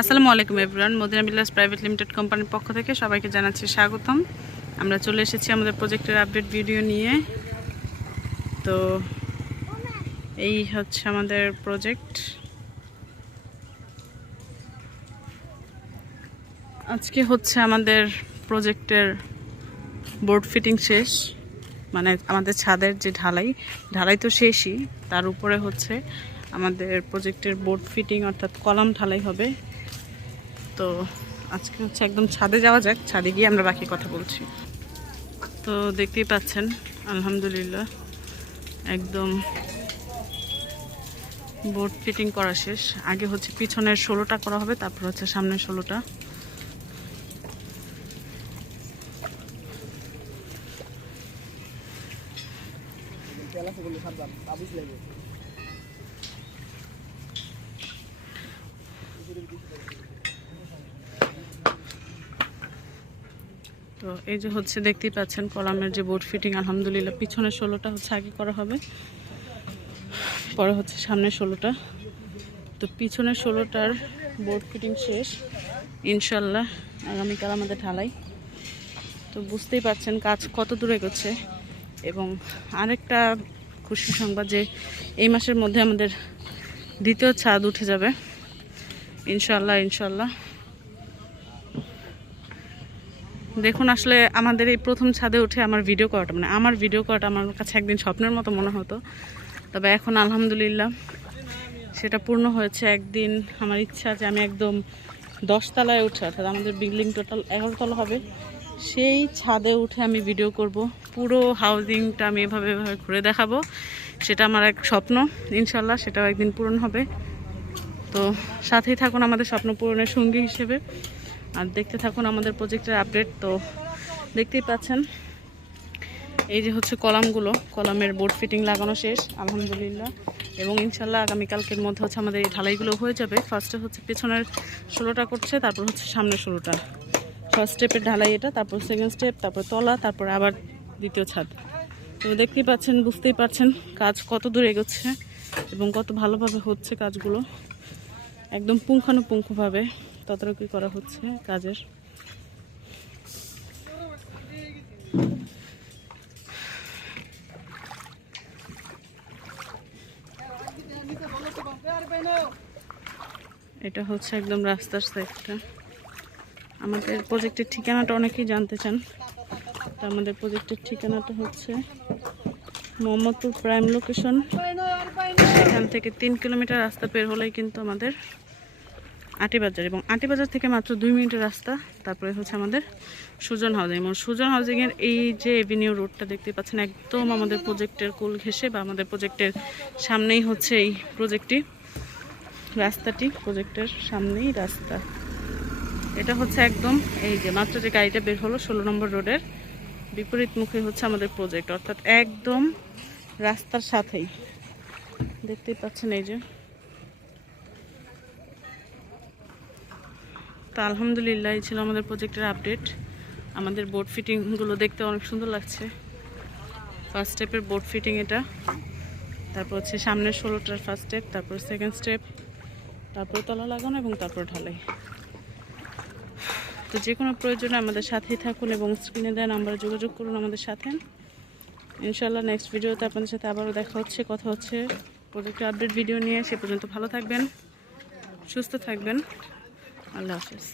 আসসালামু আলাইকুম everyone, Medina বিল্লাস private limited কোম্পানির পক্ষ থেকে সবাইকে জানাচ্ছি স্বাগতম। আমরা চলে এসেছি আমাদের প্রজেক্টের আপডেট ভিডিও নিয়ে। তো এই হচ্ছে আমাদের প্রজেক্ট। আজকে হচ্ছে আমাদের প্রজেক্টের বোর্ড ফিটিং শেষ, মানে আমাদের ছাদের যে ঢালাই তো শেষই, তার উপরে হচ্ছে আমাদের প্রজেক্টের বোর্ড ফিটিং অর্থাৎ কলাম ঢালাই হবে। তো আজকে হচ্ছে একদম ছাদে যাওয়া যাক, ছাদে গিয়ে আমরা বাকি কথা বলছি। তো দেখতেই পাচ্ছেন আলহামদুলিল্লাহ একদম বোর্ড ফিটিং করা শেষ। আগে হচ্ছে পিছনের 16টা করা হবে, তারপর হচ্ছে সামনের 16টা। তো এই যে হচ্ছে দেখতেই পাচ্ছেন কলামের যে বোর্ড ফিটিং, আলহামদুলিল্লাহ পিছনের 16টা হচ্ছে আগে করা হবে, পরে হচ্ছে সামনের 16টা। তো পিছনের 16টার বোর্ড ফিটিং শেষ, ইনশাল্লাহ আগামীকাল আমাদের ঢালাই। তো বুঝতেই পারছেন কাজ কত দূরে এগোচ্ছে। এবং আরেকটা খুশির সংবাদ যে এই মাসের মধ্যে আমাদের দ্বিতীয় ছাদ উঠে যাবে ইনশাল্লাহ। দেখুন, আসলে আমাদের এই প্রথম ছাদে উঠে আমার ভিডিও করাটা আমার কাছে একদিন স্বপ্নের মতো মনে হতো, তবে এখন আলহামদুলিল্লাহ সেটা পূর্ণ হয়েছে। একদিন আমার ইচ্ছা যে আমি একদম 10 তলায় উঠে, অর্থাৎ আমাদের বিল্ডিং টোটাল 11 তলা হবে, সেই ছাদে উঠে আমি ভিডিও করব, পুরো হাউজিংটা আমি এভাবে ঘুরে দেখাবো। সেটা আমার এক স্বপ্ন, ইনশাল্লাহ সেটাও একদিন পূরণ হবে। তো সাথেই থাকুন আমাদের স্বপ্ন পূরণের সঙ্গী হিসেবে, আর দেখতে থাকুন আমাদের প্রজেক্টের আপডেট। তো দেখতেই পাচ্ছেন এই যে হচ্ছে কলামের বোর্ড ফিটিং লাগানো শেষ আলহামদুলিল্লাহ, এবং ইনশাল্লাহ আগামীকালকের মধ্যে হচ্ছে আমাদের এই ঢালাইগুলো হয়ে যাবে। ফার্স্টে হচ্ছে পেছনের 16টা করছে, তারপর হচ্ছে সামনের 16টা। ফার্স্ট স্টেপের ঢালাই এটা, তারপর সেকেন্ড স্টেপ, তারপর তলা, তারপর আবার দ্বিতীয় ছাদ। তো দেখতেই পাচ্ছেন, বুঝতেই পারছেন কাজ কত দূর এগোচ্ছে এবং কত ভালোভাবে হচ্ছে কাজগুলো, একদম পুঙ্খানুপুঙ্খভাবে তদারকি করা হচ্ছে কাজের। এটা হচ্ছে একদম রাস্তার সাইডটা। আমাদের প্রজেক্টের ঠিকানাটা অনেকেই জানতে চান। তো আমাদের প্রজেক্টের ঠিকানাটা হচ্ছে মোহাম্মদপুর প্রাইম লোকেশন। এখান থেকে 3 কিলোমিটার রাস্তা বের হলেই কিন্তু আমাদের আটিবাজার, এবং আটিবাজার থেকে মাত্র 2 মিনিটের রাস্তা। তারপরে হচ্ছে আমাদের সুজন হাউজিং, এবং সুজন হাউজিংয়ের এই যে এভিনিউ রোডটা দেখতে পাচ্ছেন একদম আমাদের প্রজেক্টের কোল ঘেঁষে, বা আমাদের প্রজেক্টের সামনেই হচ্ছে এই রাস্তাটি প্রজেক্টের সামনেই রাস্তা। এটা হচ্ছে একদম এই যে মাত্র যে গাড়িটা বের হলো 16 নম্বর রোডের বিপরীত মুখে হচ্ছে আমাদের প্রজেক্ট, অর্থাৎ একদম রাস্তার সাথেই দেখতেই পাচ্ছেন এই যে। তো আলহামদুলিল্লাহ এই ছিল আমাদের প্রজেক্টের আপডেট। আমাদের বোর্ড ফিটিংগুলো দেখতে অনেক সুন্দর লাগছে। ফার্স্ট স্টেপের বোর্ড ফিটিং এটা, তারপর হচ্ছে সামনের 16টার ফার্স্ট স্টেপ, তারপর সেকেন্ড স্টেপ, তারপর তলা লাগানো এবং তারপর ঢালাই। তো যে কোনো প্রয়োজনে আমাদের সাথেই থাকুন এবং স্ক্রিনে দেওয়া নাম্বারে যোগাযোগ করুন আমাদের সাথে। ইনশাল্লাহ নেক্সট ভিডিওতে আপনাদের সাথে আবারও দেখা হচ্ছে, কথা হচ্ছে প্রজেক্টের আপডেট ভিডিও নিয়ে। সে পর্যন্ত ভালো থাকবেন, সুস্থ থাকবেন, আল্লাহ হাফেজ।